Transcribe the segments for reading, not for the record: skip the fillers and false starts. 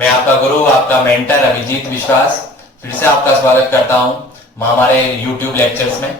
मैं आपका गुरु, आपका मेंटर अभिजीत विश्वास फिर से आपका स्वागत करता हूं हमारे YouTube लेक्चर्स में।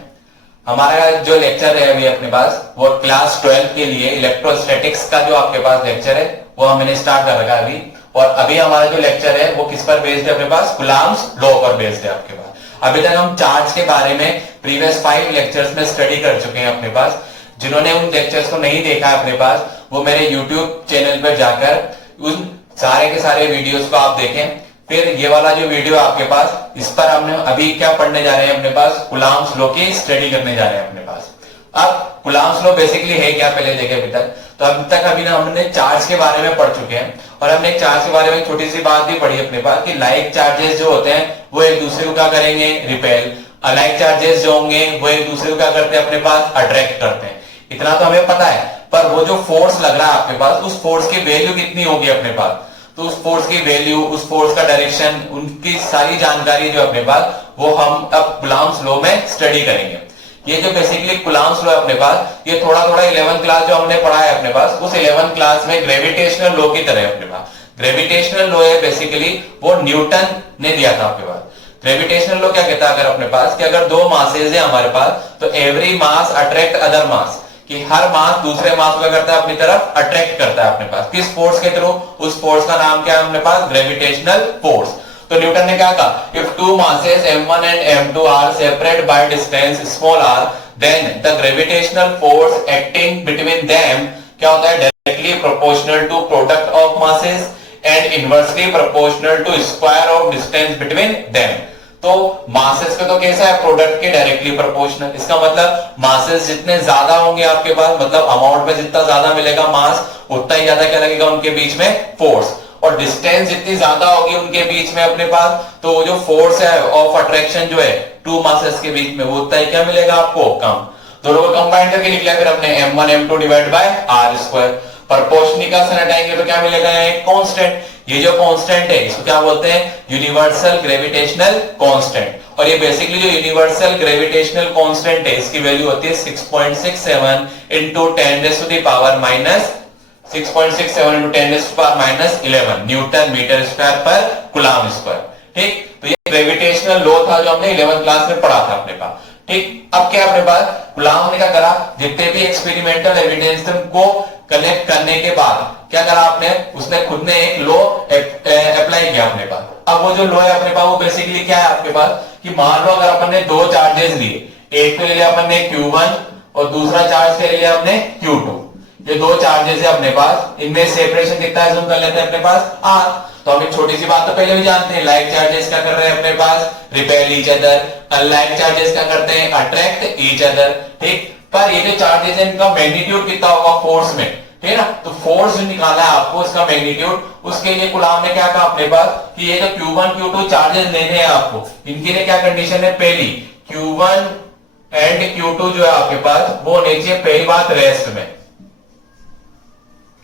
हमारा जो लेक्चर है अभी अपने पास वो क्लास 12 के लिए इलेक्ट्रोस्टैटिक्स का जो आपके पास लेक्चर है वो हमने स्टार्ट कर रखा है अभी। और अभी हमारा जो लेक्चर है वो किस पर बेस्ड है अपने पास? कुलाम्स लॉ पर बेस्ड है आपके पास। अभी तक हम चार्ज के बारे में प्रीवियस 5 लेक्चर्स में स्टडी कर चुके हैं अपने पास। जिन्होंने उन लेक्चर्स को नहीं देखा अपने पास वो मेरे यूट्यूब चैनल पर जाकर उन सारे के सारे वीडियोस को आप देखें। फिर ये वाला जो वीडियो आपके पास, इस पर हमने अभी क्या पढ़ने जा रहे हैं अपने पास? कुलाम्स लॉ की स्टडी करने जा रहे हैं अपने पास। अब कुलाम्स लॉ बेसिकली है क्या, पहले देखें अभी तक। तो अभी तक अभी ना हमने चार्ज के बारे में पढ़ चुके हैं और हमने चार्ज के बारे में छोटी सी बात भी पढ़ी अपने पास कि लाइक चार्जेस जो होते हैं वो एक दूसरे को क्या करेंगे? रिपेल। अलाइक चार्जेस जो होंगे वो एक दूसरे को क्या करते हैं अपने पास? अट्रैक्ट करते हैं। इतना तो हमें पता है, पर वो जो फोर्स लग रहा है आपके पास, उस फोर्स की वैल्यू कितनी होगी अपने पास? तो उस फोर्स की वैल्यू, उस फोर्स का डायरेक्शन, उनकी सारी जानकारी जो अपने पास वो हम अब कुलाम्स लॉ में स्टडी करेंगे। ये जो बेसिकली कुलाम्स लॉ है अपने पास, ये थोड़ा थोड़ा 11th क्लास जो हमने पढ़ा है अपने पास, उस 11th क्लास में ग्रेविटेशनल लॉ की तरह अपने पास। ग्रेविटेशनल लॉ है बेसिकली वो न्यूटन ने दिया था आपके पास। ग्रेविटेशनल लॉ क्या कहता है अगर अपने पास कि अगर दो मासेज है हमारे पास तो एवरी मास अट्रैक्ट अदर मास, कि हर मास दूसरे मास को करता है अपनी तरफ अट्रैक्ट करता है अपने पास। किस फोर्स के थ्रू? उस फोर्स का नाम क्या है अपने पास? Gravitational force. तो न्यूटन ने क्या कहा? If two masses m1 and m2 are separate by distance small r, then the gravitational force acting between them क्या होता है? Directly proportional to product of masses and inversely proportional to square of distance between them. तो masses का तो कैसा है? Product के directly proportional. इसका मतलब मासेस जितने ज्यादा होंगे आपके पास, मतलब अमाउंट में जितना ज्यादा मिलेगा मास, उतना ही ज्यादा क्या लगेगा उनके बीच में? फोर्स। और डिस्टेंस जितनी ज्यादा होगी उनके बीच में अपने पास, तो वो जो फोर्स है ऑफ अट्रैक्शन जो है टू मासेस के बीच में, वो उतना ही क्या मिलेगा आपको? कम। दोनों को कंबाइन करके निकला फिर अपने m1 m2 divide by r square. Proportional का साइन हटाएंगे तो क्या मिलेगा? एक कांस्टेंट। ये जो कांस्टेंट है इसको क्या बोलते हैं? Universal gravitational constant. और ये बेसिकली जो यूनिवर्सल ग्रेविटेशनल कांस्टेंट है इसकी वैल्यू होती है 6.67 into 10 raised to the power minus 6.67 into 10 raised to the power minus 11 newton metre square पर कूलम स्क्वायर। ठीक, तो ये ग्रेविटेशनल लॉ था जो हमने 11th क्लास में पढ़ा था अपने पास। ठीक, अब क्या अपने पास कूलम ने क्या करा? जितने भी एक्सपेरिमेंटल एविडेंस को कलेक्ट करने के बाद क्या करा आपने? उसने खुद ने एक लॉ अप्लाई किया अपने पास। अब वो जो लॉ है अपने पास वो बेसिकली क्या है आपके पास कि मान लो अगर अपन ने दो चार्जेस लिए, एक तो ले लिया अपन ने Q1 और दूसरा चार्ज ले लिया हमने Q2। ये दो चार्जेस है अपने पास, इनमें सेपरेशन कितना है? कर लेते हैं अपने पास R। तो हम एक छोटी सी बात तो पहले भी जानते हैं, लाइक चार्जेस क्या कर रहे हैं अपने पास? Repel each other. Unlike charges क्या करते हैं? Attract each other. ठीक, पर ये जो चार्जेस है इनका मैग्नीट्यूड कितना होगा फोर्स में? ठीक है ना? तो फोर्स जो निकाला है आपको इसका मैग्नीट्यूड, उसके लिए कूलम ने क्या कहा अपने पास कि ये जो Q1 Q2 चार्जेस लेने हैं आपको, इनके लिए क्या कंडीशन है? पहली, Q1 एंड Q2 जो है आपके पास वो होने चाहिए पहली बात रेस्ट में।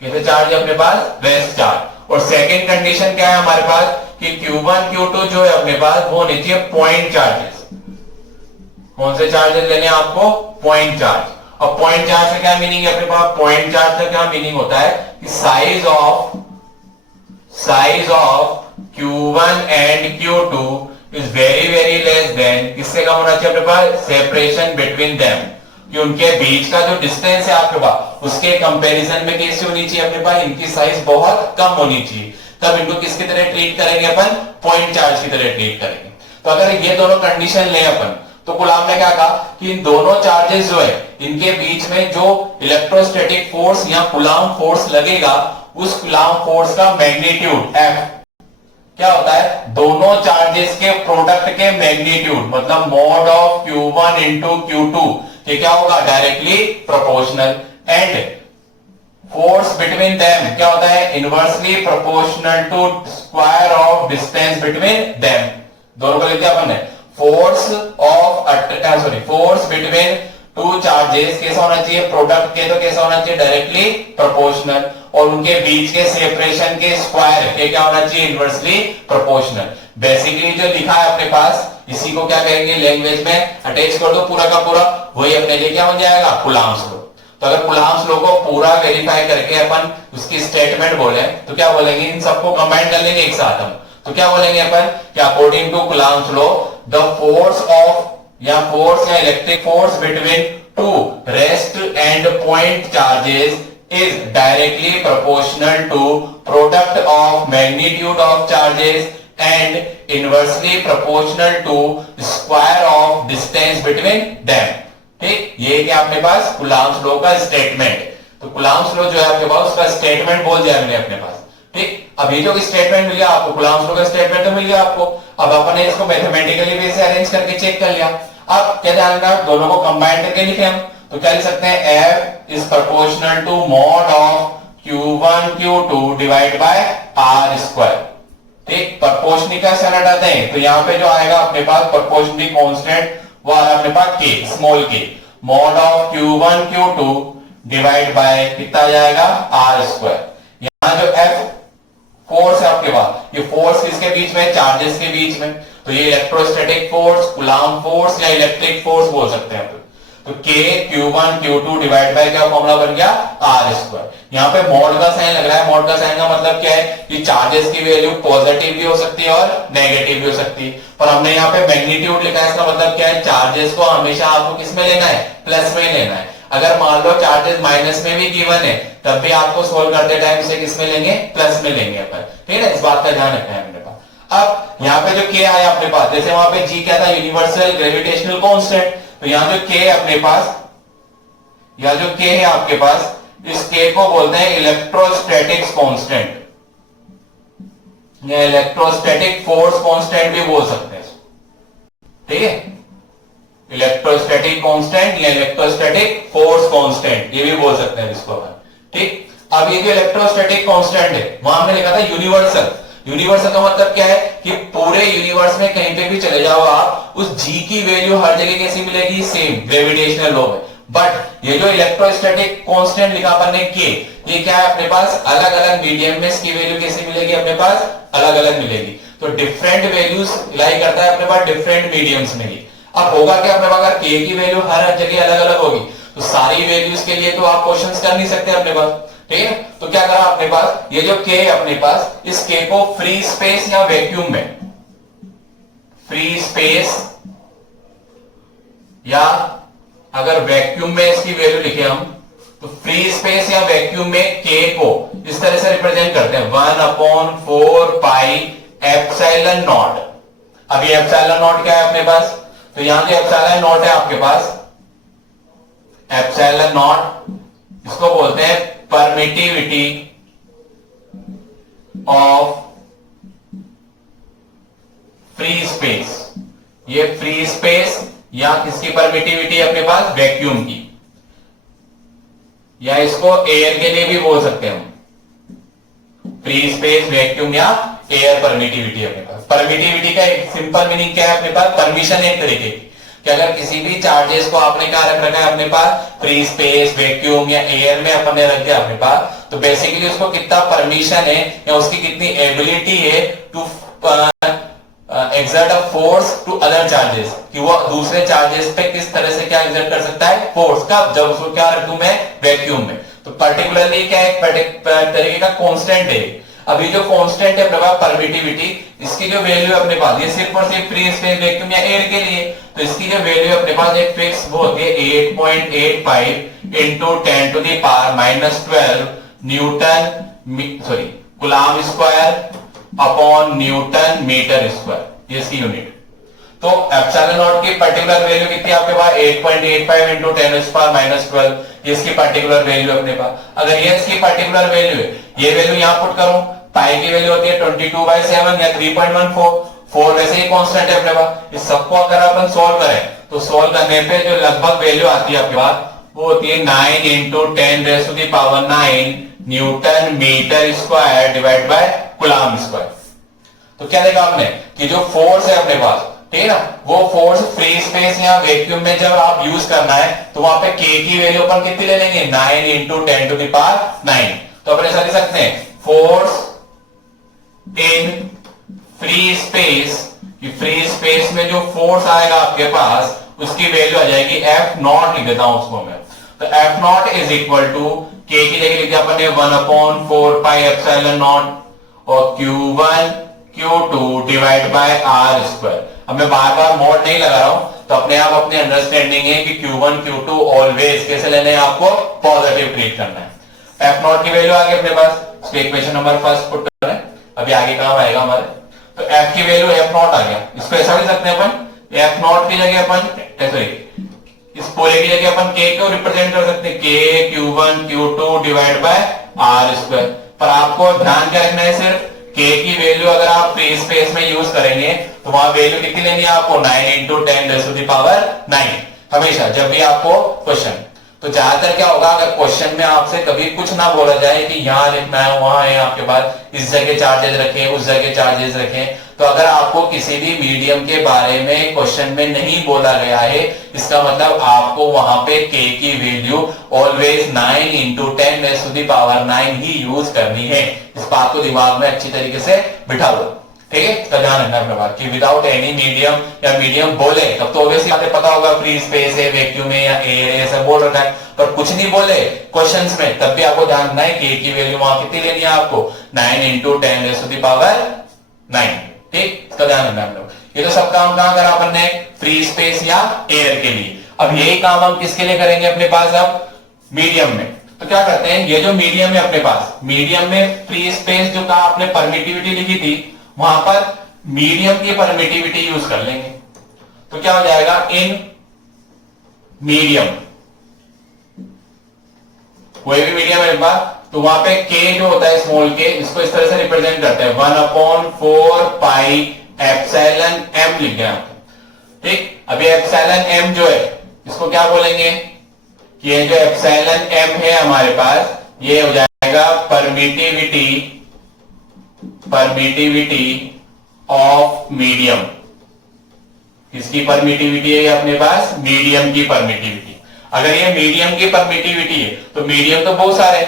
कैसे चार्ज है अपने पास? Rest charge. और सेकंड कंडीशन क्या है हमारे पास कि Q1 Q2 जो है अपने पास वो होने चाहिए पॉइंट चार्जेस। कौन से चार्जेस लेने हैं आपको? Point charge. और पॉइंट चार्ज का क्या मीनिंग है अपने पास? पॉइंट चार्ज का क्या मीनिंग होता है कि size of Q1 and Q2 is very very less than, किससे कम होना चाहिए अपने पास? सेपरेशन बिटवीन देम, कि उनके बीच का जो डिस्टेंस है आपके पास उसके कंपैरिजन में कैसे होनी चाहिए अपने पास? इनकी साइज बहुत कम होनी चाहिए। तब इनको किसकी तरह ट्रीट करेंगे अपन? पॉइंट चार्ज की तरह ट्रीट करेंगे। तो अगर ये दोनों कंडीशन ले अपन, तो कूलम ने क्या कहा कि इन दोनों चार्जेस जो है इनके बीच में जो इलेक्ट्रोस्टैटिक फोर्स या कूलम फोर्स लगेगा, उस कूलम फोर्स का मैग्नीट्यूड F क्या होता है? दोनों चार्जेस के प्रोडक्ट के मैग्नीट्यूड, मतलब mod of Q1 into Q2, ये क्या होगा? Directly proportional. And force between them क्या होता है? Inversely proportional to square of distance between them. दोनों को लिख दिया अपन ने। फोर्स बिटवीन टू चार्जेस कैसा होना चाहिए? प्रोडक्ट के तो कैसा होना चाहिए? Directly proportional. और उनके बीच के सेपरेशन के स्क्वायर के क्या होना चाहिए? Inversely proportional. बेसिकली जो लिखा है अपने पास इसी को क्या कहेंगे लैंग्वेज में? अटैच कर दो पूरा का पूरा, वही अपने लिए क्या बन जाएगा? Coulomb's law. तो तो अगर कुलाम्स लॉ को पूरा वेरीफाई करके अपन उसकी स्टेटमेंट बोले तो क्या बोलेंगे, इन सबको कंबाइन कर लेंगे एक साथ हम, तो क्या बोलेंगे अपन कि according to Coulomb's law the force of या फोर्स या electric force between two rest and point charges is directly proportional to product of magnitude of charges and inversely proportional to square of distance between them। ठीक, ये क्या आपके पास Coulomb's law का statement. तो Coulomb's law जो है आपके पास उसका स्टेटमेंट बोल दिया मैंने अपने पास। ठीक, अब ये जो स्टेटमेंट मिल गया आपको, कुलाम्स लॉ का स्टेटमेंट तो मिल गया आपको। अब अपन ने इसको मैथमेटिकली भी अरेंज करके चेक कर लिया। अब क्या ध्यान रखना, दोनों को कंबाइन करके लिखे हम, तो क्या लिख सकते हैं, F is proportional to mod of Q1 Q2 divide by R square. ठीक, प्रोपोर्शनल से हटाते हैं तो यहाँ पे जो आएगा अपने पास प्रोपोर्शनल कांस्टेंट वो आ रहा है अपने पास K, small k, mod of Q1 Q2 divide bye कितना जाएगा R स्क्वायर। यहाँ जो F फोर्स है आपके पास, ये फोर्स किसके बीच में, चार्जेस के बीच में, तो ये इलेक्ट्रोस्टैटिक फोर्स, कूलम्ब फोर्स या इलेक्ट्रिक फोर्स बोल सकते हैं। तो K Q1 Q2 divide bye क्या फॉर्मूला बन गया, R स्क्वायर। यहाँ पे मॉड का साइन लग रहा है, मॉड का साइन का मतलब क्या है कि चार्जेस की वैल्यू पॉजिटिव भी हो सकती है और नेगेटिव भी हो सकती है, पर हमने यहाँ पे मैग्नीट्यूड लिखा है, इसका मतलब क्या है, चार्जेस को हमेशा आपको किस में लेना है, प्लस में लेना है। अगर मान लो चार्जेस माइनस में भी गिवन है तब भी आपको सोल्व करते टाइम इसे किस में लेंगे, प्लस में लेंगे अपन। ठीक है, इस बात का ध्यान रखना है अपने पास। अब यहाँ पे जो K आया अपने पास, जैसे वहां पे G क्या था, यूनिवर्सल ग्रेविटेशनल कांस्टेंट, तो यहाँ जो K है अपने पास, या जो K है आपके पास, इस K को बोलते हैं इलेक्ट्रोस्टैटिक्स कांस्टेंट या इलेक्ट्रोस्टैटिक फोर्स कांस्टेंट भी बोल सकते हैं। ठीक है, इलेक्ट्रोस्टैटिक कांस्टेंट या इलेक्ट्रोस्टैटिक फोर्स कांस्टेंट ये भी बोल सकते हैं इसको अपन। ठीक, अब ये जो इलेक्ट्रोस्टैटिक कांस्टेंट है वहां हमने लिखा था यूनिवर्सल। यूनिवर्सल का मतलब क्या है कि पूरे यूनिवर्स में कहीं पे भी चले जाओ आप, उस G की वैल्यू हर जगह कैसी मिलेगी, सेम, ग्रेविटेशनल लॉ में। बट ये जो इलेक्ट्रोस्टैटिक कांस्टेंट लिखा अपन ने K, ये क्या है अपने पास, अलग अलग मीडियम में इसकी वैल्यू कैसी मिलेगी अपने पास, अलग अलग मिलेगी। तो डिफरेंट वैल्यूज लाई करता है अपने पास डिफरेंट मीडियम्स में ही। अब होगा क्या अपने पास, अगर K की वैल्यू हर जगह अलग अलग होगी तो सारी वैल्यूज के लिए तो आप क्वेश्चंस कर नहीं सकते अपने पास। ठीक है, तो क्या करा अपने पास, ये जो K है अपने पास, इस K को फ्री स्पेस या वैक्यूम में, फ्री स्पेस या अगर वैक्यूम में इसकी वैल्यू लिखे हम, तो फ्री स्पेस या वैक्यूम में K को इस तरह से रिप्रेजेंट करते हैं 1/4 पाई एप्सिलॉन नॉट। अब ये एप्सिलॉन नॉट क्या है अपने पास, तो यहां जो एप्सिलॉन नॉट है आपके पास, एप्सिलॉन नॉट इसको बोलते हैं परमिटिविटी ऑफ फ्री स्पेस। ये फ्री स्पेस या किसकी परमिटिविटी अपने पास, वैक्यूम की, या इसको एयर के लिए भी बोल सकते हैं हम, फ्री स्पेस, वैक्यूम या एयर परमिटिविटी अपने पास। परमिटिविटी का एक सिंपल मीनिंग क्या है अपने पास, परमिशन एक तरीके की, कि अगर किसी भी चार्जेस को आपने क्या रख रखा है अपने पास, फ्री स्पेस, वैक्यूम या एयर में अपन ने रख दिया अपने पास, तो बेसिकली उसको कितना परमिशन है या उसकी कितनी एबिलिटी है to exert a force to other charges, कि वो दूसरे चार्जेस पे किस तरह से क्या एक्सर्ट कर सकता है, फोर्स का, जब उसको क्या रख दूं मैं, वैक्यूम में। तो पर्टिकुलरली क्या एक तरीके का कांस्टेंट है। अभी जो कांस्टेंट है प्रभाव परमिटिविटी, इसकी जो वैल्यू अपने पास, ये सिर्फ और सिर्फ फ्री स्पेस, वैक्यूम या एयर के लिए, तो इसकी जो वैल्यू अपने पास एक फिक्स वो होती है 8.85 into 10 to the power -12 newton, sorry coulomb square upon newton metre square, ये इसकी यूनिट। तो एप्सिलॉन नॉट की पर्टिकुलर वैल्यू कितनी आपके पास, 8.85 इंटू 10 टू द पावर -12, ये इसकी पर्टिकुलर वैल्यू अपने पास। अगर ये इसकी पर्टिकुलर वैल्यू है, ये वैल्यू यहां पुट करूं, पाई की वैल्यू होती है 22/7 या 3.14, 4 वैसे ही कांस्टेंट है अपने पास। इस सबको अगर अपन सोल्व करें तो सोल्व करने पे जो लगभग वैल्यू आती है आपके पास, वो होती है 9 into 10 to the power 9 newton metre square divide by coulomb square. तो क्या देखा आपने कि जो फोर्स है अपने पास, ठीक है ना, वो फोर्स फ्री स्पेस या वैक्यूम में जब आप यूज करना है तो वहां पे K की वैल्यू अपन कितनी ले लेंगे, 9 इंटू 10 टू द पावर 9। तो अपन ऐसा लिख सकते हैं, फोर्स इन फ्री स्पेस, कि फ्री स्पेस में जो फोर्स आएगा आपके पास उसकी वैल्यू आ जाएगी F नॉट, लिख देता हूं उसको मैं, तो F naught is equal to K की जगह लिखा अपन ने 1/4 पाई एप्सिलॉन नॉट और Q1 Q2 divide by R square. अब मैं बार बार मोड नहीं लगा रहा हूं, तो अपने आप अपनी अंडरस्टैंडिंग है कि Q1 Q2 ऑलवेज कैसे लेने हैं, आपको पॉजिटिव ट्रीट करना है। एफ नॉट की वैल्यू आ गई अपने पास, इसको इक्वेशन नंबर फर्स्ट पुट कर रहे हैं, अभी आगे काम आएगा हमारे। तो एफ की वैल्यू एफ नॉट आ गया, इसको ऐसा भी सकते हैं अपन, एफ नॉट की जगह अपन सॉरी इस पूरे की जगह अपन के को रिप्रेजेंट कर सकते हैं, के Q1 Q2 divide by R square. पर आपको ध्यान क्या रखना है, सिर्फ के की वैल्यू अगर आप फ्री स्पेस में यूज करेंगे तो वहां वैल्यू कितनी लेनी है आपको, 9 × 10⁹ हमेशा जब भी आपको क्वेश्चन। तो ज्यादातर क्या होगा, अगर क्वेश्चन में आपसे कभी कुछ ना बोला जाए कि यहां लिखना है वहां है आपके पास, इस जगह चार्जेस रखें उस जगह चार्जेस रखें, तो अगर आपको किसी भी मीडियम के बारे में क्वेश्चन में नहीं बोला गया है, इसका मतलब आपको वहां पे के की वैल्यू ऑलवेज 9 × 10⁹ ही यूज करनी है। इस बात को दिमाग में अच्छी तरीके से बिठा लो, ठीक है। इसका ध्यान रखना अपने बात कि विदाउट एनी मीडियम या मीडियम बोले तब तो ऑब्वियसली आपको पता होगा फ्री स्पेस है, वैक्यूम है या एयर है, ऐसा बोल रखा है, पर कुछ नहीं बोले क्वेश्चंस में तब भी आपको ध्यान रखना है के की वैल्यू वहां कितनी लेनी है आपको, 9 × 10⁹ ठीक। इसका ध्यान रखना हम लोग। ये तो सब काम कहां करा अपन ने, फ्री स्पेस या एयर के लिए। अब यही काम हम किसके लिए करेंगे अपने पास, अब मीडियम में। तो क्या करते हैं, ये जो मीडियम है अपने पास, मीडियम में फ्री स्पेस जो कहा आपने परमिटिविटी लिखी थी, वहां पर मीडियम की परमिटिविटी यूज कर लेंगे। तो क्या हो जाएगा, इन मीडियम, कोई भी मीडियम है तो वहां पे के जो होता है स्मॉल के, इसको इस तरह से रिप्रेजेंट करते हैं 1/4 पाई एप्सिलॉन एम लिख गया, ठीक। अभी एप्सिलॉन एम जो है इसको क्या बोलेंगे कि ये जो एप्सिलॉन एम है हमारे पास, ये हो जाएगा परमिटिविटी ऑफ मीडियम। किसकी परमिटिविटी है अपने पास, मीडियम की परमिटिविटी। अगर ये मीडियम की परमिटिविटी है तो मीडियम तो बहुत सारे,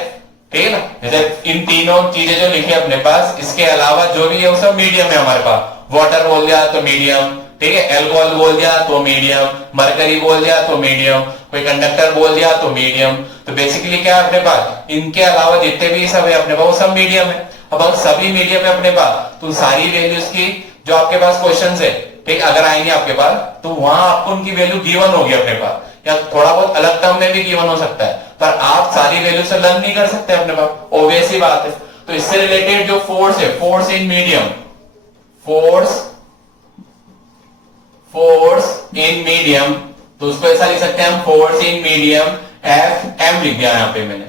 ठीक है ना। जैसे इन तीनों चीजें जो लिखे अपने पास, इसके अलावा जो भी है वो सब मीडियम है हमारे पास। वाटर बोल दिया तो मीडियम, ठीक है। एल्कोहल बोल दिया तो मीडियम, मरकरी बोल दिया तो मीडियम, कोई कंडक्टर बोल दिया तो मीडियम। तो बेसिकली क्या है अपने पास, इनके अलावा जितने भी सब है अपने पास वो सब मीडियम है। अब अगर सभी मीडियम है अपने पास तो सारी वैल्यूज की जो आपके पास क्वेश्चन है, ठीक, अगर आएंगे आपके पास तो वहां आपको उनकी वैल्यू गिवन होगी अपने पास, या थोड़ा बहुत अलग टर्म में भी गिवन हो सकता है, पर आप सारी वैल्यू से लर्न नहीं कर सकते अपने पास, ऑब्वियस ही बात है। तो इससे रिलेटेड जो फोर्स है, force in medium, force in medium, तो उसको ऐसा लिख सकते हैं हम, force in medium F M लिख दिया यहां पे मैंने।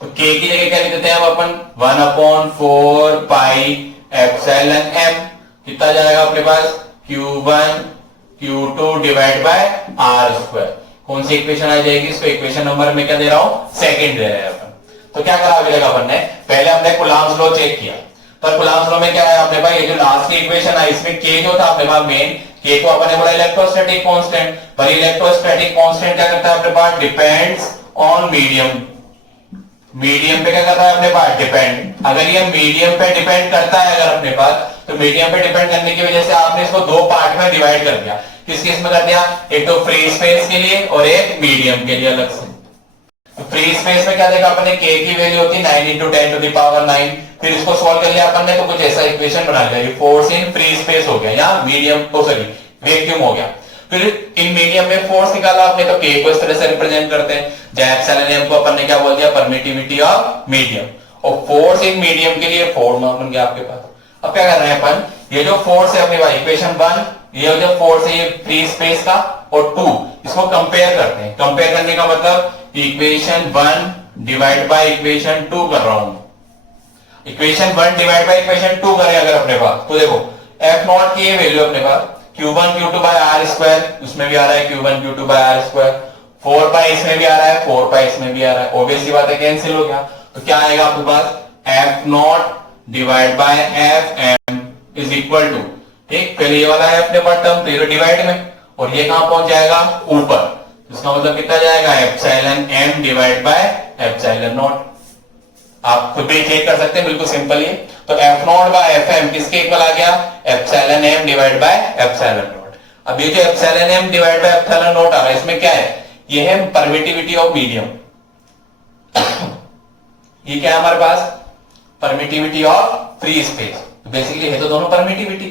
तो के की जगह क्या लिख देते हैं हम अपन, 1/4 पाई एप्सिलॉन एम, कितना जाएगा अपने पास, Q1 Q2 divide by R square. कौन सी इक्वेशन आ जाएगी, इसको इक्वेशन नंबर में क्या दे रहा हूं, सेकंड दे रहे हैं अपन। तो क्या करा अभी लगा अपन ने, पहले हमने कूलम्ब्स लॉ चेक किया, पर कूलम्ब्स लॉ में क्या है अपने पास, ये जो लास्ट की इक्वेशन है इसमें के जो था अपने पास मेन, के को अपन ने बोला इलेक्ट्रोस्टैटिक कांस्टेंट, पर इलेक्ट्रोस्टैटिक कांस्टेंट क्या करता है अपने पास, डिपेंड्स ऑन मीडियम। मीडियम पे क्या करता है अपने पास, डिपेंड। अगर ये मीडियम पे डिपेंड करता है अगर अपने पास, तो मीडियम पे डिपेंड करने की वजह से आपने इसको दो पार्ट में डिवाइड कर दिया। किस केस में कर दिया, एक तो फ्री स्पेस के लिए और एक मीडियम के लिए अलग से। तो फ्री स्पेस में क्या देखा अपन ने, के की वैल्यू होती है 9 × 10⁹, फिर इसको सॉल्व कर लिया अपन ने, तो कुछ ऐसा इक्वेशन बना लिया, फोर्स इन फ्री स्पेस हो गया या मीडियम, तो सॉरी वैक्यूम हो गया। फिर इन मीडियम में फोर्स निकाला आपने, तो के को इस तरह से रिप्रेजेंट करते हैं, जहां एप्सिलॉन एम को अपन ने क्या बोल दिया, परमिटिविटी ऑफ मीडियम, और फोर्स इन मीडियम के लिए फॉर्मूला बन गया आपके पास। अब क्या कर रहे हैं अपन, ये जो फोर्स है अपने पास इक्वेशन 1, ये जो फोर्स है ये फ्री स्पेस का, और 2 इसको कंपेयर करते हैं। कंपेयर करने का मतलब इक्वेशन 1 डिवाइड बाय इक्वेशन 2 कर रहा हूं। इक्वेशन 1 डिवाइड बाय इक्वेशन 2 करें अगर अपने पास, तो देखो एफ नॉट की वैल्यू अपने पास Q1 Q2 bye R square, उसमें भी आ रहा है Q1 Q2 bye R square, 4 पाई इसमें भी आ रहा है, 4 पाई इसमें भी आ रहा है, ऑब्वियसली बात है कैंसिल हो गया। तो क्या आएगा आपके पास, F naught divide by F M is equal to, ठीक, पहले ये वाला है अपने पास टर्म, तो ये डिवाइड में, और ये कहां पहुंच जाएगा, ऊपर। इसका मतलब कितना जाएगा, epsilon M divide by epsilon naught. आप खुद भी चेक कर सकते हैं, बिल्कुल सिंपल ही। तो F not by F M किसके इक्वल आ गया, epsilon M divide by epsilon naught. अब ये जो epsilon M divide by epsilon naught आ रहा है, इसमें क्या है, ये है परमिटिविटी ऑफ मीडियम। ये क्या है हमारे पास, permittivity of free space. Basically है तो दोनों परमिटिविटी।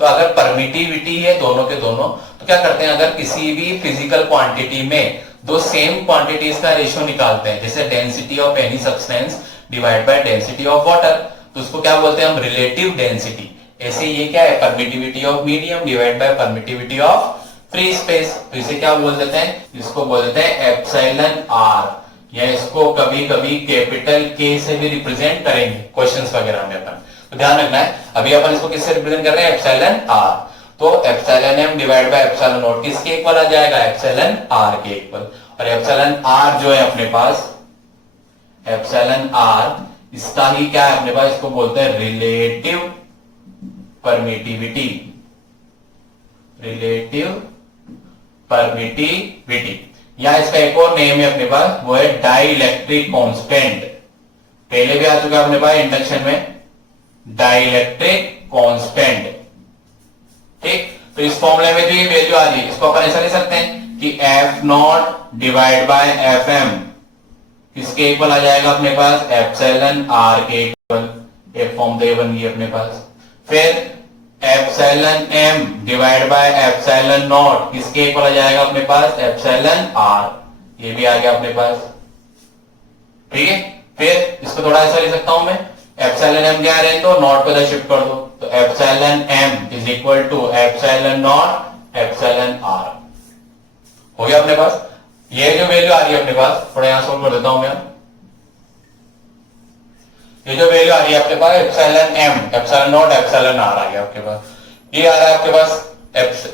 तो अगर परमिटिविटी है दोनों के दोनों, तो क्या करते हैं, अगर किसी भी फिजिकल क्वांटिटी में दो सेम क्वांटिटीज का रेशियो निकालते हैं, जैसे density of any substance divide by density of water, तो उसको क्या बोलते हैं हम, रिलेटिव डेंसिटी। ऐसे ये क्या है, permittivity of medium divide by permittivity of free space. तो इसे क्या बोल देते हैं, इसको बोल देते हैं एप्सिलॉन आर, या इसको कभी कभी कैपिटल के से भी रिप्रेजेंट करेंगे क्वेश्चंस वगैरह में अपन। तो ध्यान रखना है, अभी अपन इसको किससे रिप्रेजेंट कर रहे हैं, एप्सिलॉन आर। तो epsilon M divide by epsilon naught किसके इक्वल आ जाएगा, एप्सिलॉन आर के इक्वल। और एप्सिलॉन आर जो है अपने पास, एप्सिलॉन आर इसका ही क्या है अपने पास, इसको बोलते हैं रिलेटिव परमिटिविटी, रिलेटिव परमिटिविटी। या इसका एक और नेम है अपने पास, वो है डाइलेक्ट्रिक कांस्टेंट। पहले भी आ चुका है अपने पास इंडक्शन में, डाइलेक्ट्रिक कांस्टेंट। ठीक, तो इस फॉर्मूले में जो ये वैल्यू आ रही है, इसको अपन ऐसा लिख सकते हैं कि F naught divide by F M किसके इक्वल आ जाएगा अपने पास, एप्सिलॉन आर के इक्वल। एक फॉर्म दे बन गई अपने पास। फिर epsilon M divide by epsilon naught किसके इक्वल आ जाएगा अपने पास, एप्सिलॉन आर। ये भी आ गया अपने पास। ठीक है, फिर इसको थोड़ा ऐसा लिख सकता हूं मैं, एप्सिलॉन एम क्या है तो नॉट को इधर शिफ्ट कर दो, तो epsilon M is equal to epsilon naught epsilon R. हो गया अपने पास। ये जो वैल्यू आ रही है अपने पास, थोड़ा यहां सोल्व कर देता हूं मैं। ये जो वैल्यू आ रही है आपके पास, epsilon M epsilon naught epsilon R आ गया आपके पास। ये आ रहा है आपके पास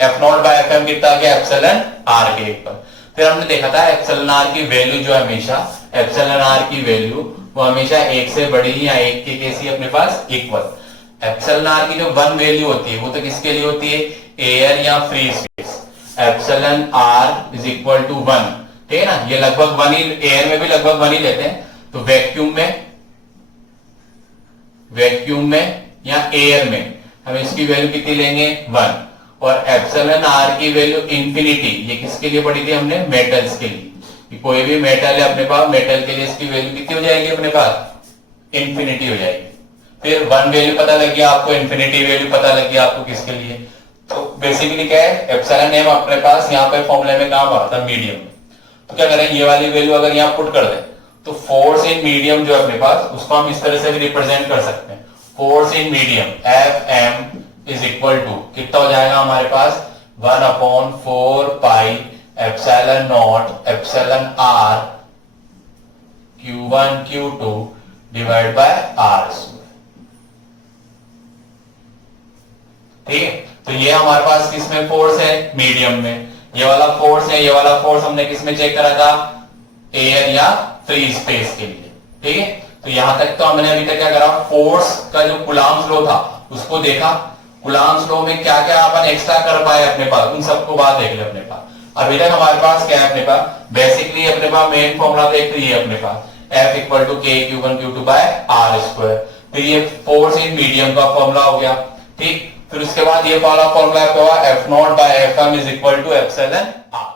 F not by F M कितना आ गया, एप्सिलॉन आर के इक्वल। फिर हमने देखा था एप्सिलॉन आर की वैल्यू जो हमेशा, एप्सिलॉन आर की वैल्यू वो हमेशा एक से बड़ी या एक के कैसी अपने पास, इक्वल। एप्सिलॉन आर की जो वन वैल्यू होती है वो तो किसके लिए होती है, एयर या free space. Epsilon R is equal to 1, ठीक है ना। ये लगभग 1 ही, एयर में भी लगभग 1 ही लेते हैं। तो वैक्यूम में या एयर में हम इसकी वैल्यू कितनी लेंगे, 1। और एप्सिलॉन आर की वैल्यू इंफिनिटी, ये किसके लिए पढ़ी थी हमने, मेटल्स के लिए। कि कोई भी मेटल है अपने पास, मेटल के लिए इसकी वैल्यू कितनी हो जाएगी अपने पास, इंफिनिटी हो जाएगी। फिर 1 वैल्यू पता लग गया आपको, इंफिनिटी वैल्यू पता लग गया आपको किसके लिए। तो बेसिकली क्या है, एप्सिलॉन एम अपने पास यहाँ पे फॉर्मूले में काम आता है मीडियम में। तो क्या करें, ये वाली वैल्यू अगर यहाँ पुट कर दें, तो फोर्स इन मीडियम जो अपने पास, उसको हम इस तरह से भी रिप्रेजेंट कर सकते हैं। Force in medium F M is equal to कितना हो जाएगा हमारे पास, 1/4 pi epsilon naught epsilon R Q1 Q2 divide by R. ठीक है, तो ये हमारे पास किसमें फोर्स है, मीडियम में। ये वाला फोर्स है, ये वाला फोर्स हमने किसमें चेक करा था, एयर या फ्री स्पेस के लिए। ठीक है, तो यहां तक तो हमने अभी तक क्या करा, फोर्स का जो कूलम्ब लॉ था उसको देखा। कूलम्ब लॉ में क्या क्या अपन एक्स्ट्रा कर पाए अपने पास, उन सबको बात देख ले अपने पास। अभी तक हमारे पास क्या है अपने पास, बेसिकली अपने पास मेन फॉर्मूला देख रही है अपने पास, F equal to K Q1 Q2 bye R square. फिर ये फोर्स इन मीडियम का फॉर्मूला हो गया। ठीक, फिर उसके बाद ये वाला फॉर्मूला हुआ F nought by F M is equal to epsilon R.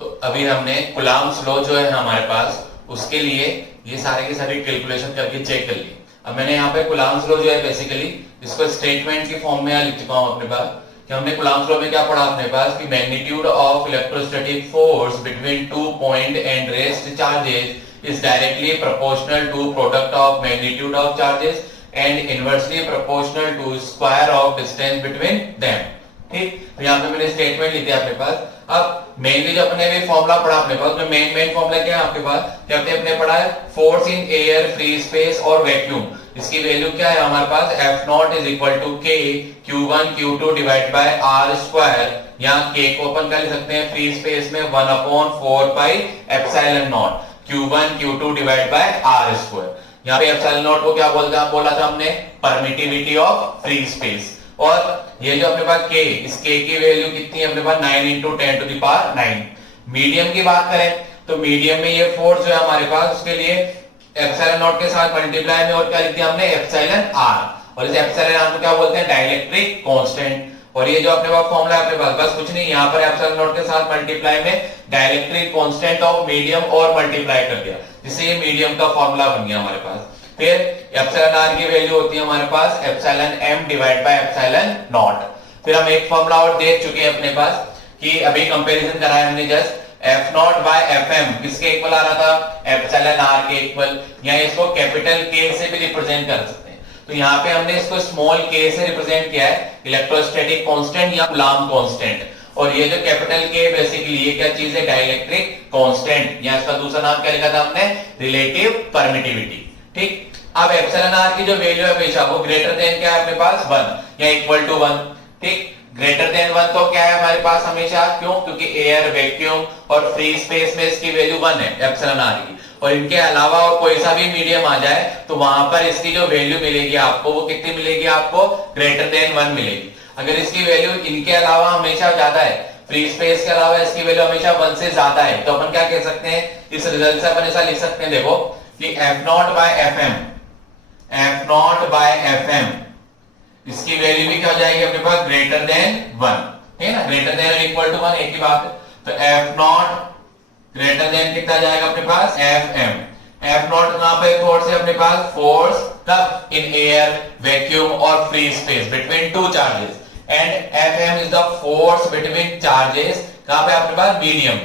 तो अभी हमने कूलम्ब लॉ जो है हमारे पास, उसके लिए ये सारे के सारे कैलकुलेशन करके चेक कर लिए। अब मैंने यहाँ पे कूलम्ब लॉ जो है बेसिकली इसको स्टेटमेंट की फॉर्म में लिख चुका हूं अपने पास। कि हमने कूलम्ब लॉ में क्या पढ़ा अपने पास, कि magnitude of electrostatic force between 2 point and rest charges is directly proportional to product of magnitude of charges and inversely proportional to square of distance between them. ठीक, तो यहाँ पे मैंने स्टेटमेंट ली थी आपके पास। अब मेनली जो अपने भी फॉर्मूला पढ़ा अपने पास, उसमें मेन फॉर्मूला क्या है आपके पास, जब अपने पढ़ा है force in air, free space और वैक्यूम। इसकी वैल्यू क्या है हमारे पास, F naught is equal to K Q1 Q2 divide by R square. यहाँ के को अपन क्या लिख सकते हैं, फ्री स्पेस में 1/4 pi epsilon nought Q1 Q2 divide by R square. यहाँ पे एप्सिलॉन नॉट को क्या बोला था हमने, परमिटिविटी ऑफ फ्री स्पेस। और ये जो अपने पास के, इस के की वैल्यू कितनी है अपने पास, 9 × 10⁹। मीडियम की बात करें तो मीडियम में ये फोर्स जो है हमारे पास, उसके लिए एप्सिलॉन नॉट के साथ मल्टीप्लाई में और क्या लिख दिया हमने, एप्सिलॉन आर। और इस एप्सिलॉन आर को क्या बोलते हैं, डाइलेक्ट्रिक कांस्टेंट। और ये जो अपने पास फॉर्मूला है अपने पास बस कुछ नहीं, यहाँ पर एप्सिलॉन नॉट के साथ मल्टीप्लाई में डाइलेक्ट्रिक कांस्टेंट ऑफ मीडियम और मल्टीप्लाई कर दिया, जिससे ये मीडियम का फॉर्मूला बन गया हमारे पास। फिर एप्सिलॉन आर की वैल्यू होती है हमारे पास epsilon M divide by epsilon naught. फिर हम एक फॉर्मूला और देख चुके हैं अपने पास कि अभी कंपैरिजन कराया हमने just F not by F M किसके इक्वल आ रहा था, एप्सिलॉन आर के इक्वल, या इसको कैपिटल के से भी रिप्रेजेंट कर सकते हैं। तो यहाँ पे हमने इसको स्मॉल के से रिप्रेजेंट किया है, इलेक्ट्रोस्टैटिक कांस्टेंट या कूलम्ब कांस्टेंट। और ये जो कैपिटल के बेसिकली ये क्या चीज है, डाइलेक्ट्रिक कांस्टेंट, या इसका दूसरा नाम क्या लिखा था हमने, रिलेटिव परमिटिविटी। ठीक, अब एप्सिलॉन आर की जो वैल्यू है हमेशा वो ग्रेटर देन क्या है अपने पास 1 या इक्वल टू 1। ठीक, ग्रेटर देन 1 तो क्या है हमारे पास हमेशा, क्यों, क्योंकि एयर, वैक्यूम और फ्री स्पेस में इसकी वैल्यू 1 है एप्सिलॉन आर की, और इनके अलावा और कोई सा भी मीडियम आ जाए तो वहां पर इसकी जो वैल्यू मिलेगी आपको वो कितनी मिलेगी, आपको ग्रेटर देन 1 मिलेगी। अगर इसकी वैल्यू इनके अलावा हमेशा ज्यादा है, फ्री स्पेस के अलावा इसकी वैल्यू हमेशा 1 से ज्यादा है, तो अपन क्या कह सकते हैं, इस रिजल्ट से अपन ऐसा लिख सकते हैं, देखो कि F not by F M, F not by F M इसकी वैल्यू भी क्या हो जाएगी अपने पास, ग्रेटर देन 1, है ना, ग्रेटर देन और इक्वल टू 1 एक ही बात है। तो एफ नॉट ग्रेटर देन कितना जाएगा अपने पास, एफ एम। एफ नॉट कहां पे फोर्स है अपने पास, फोर्स कब, इन एयर, वैक्यूम और free space between two charges, and F M is the force between charges कहां पे अपने पास, मीडियम।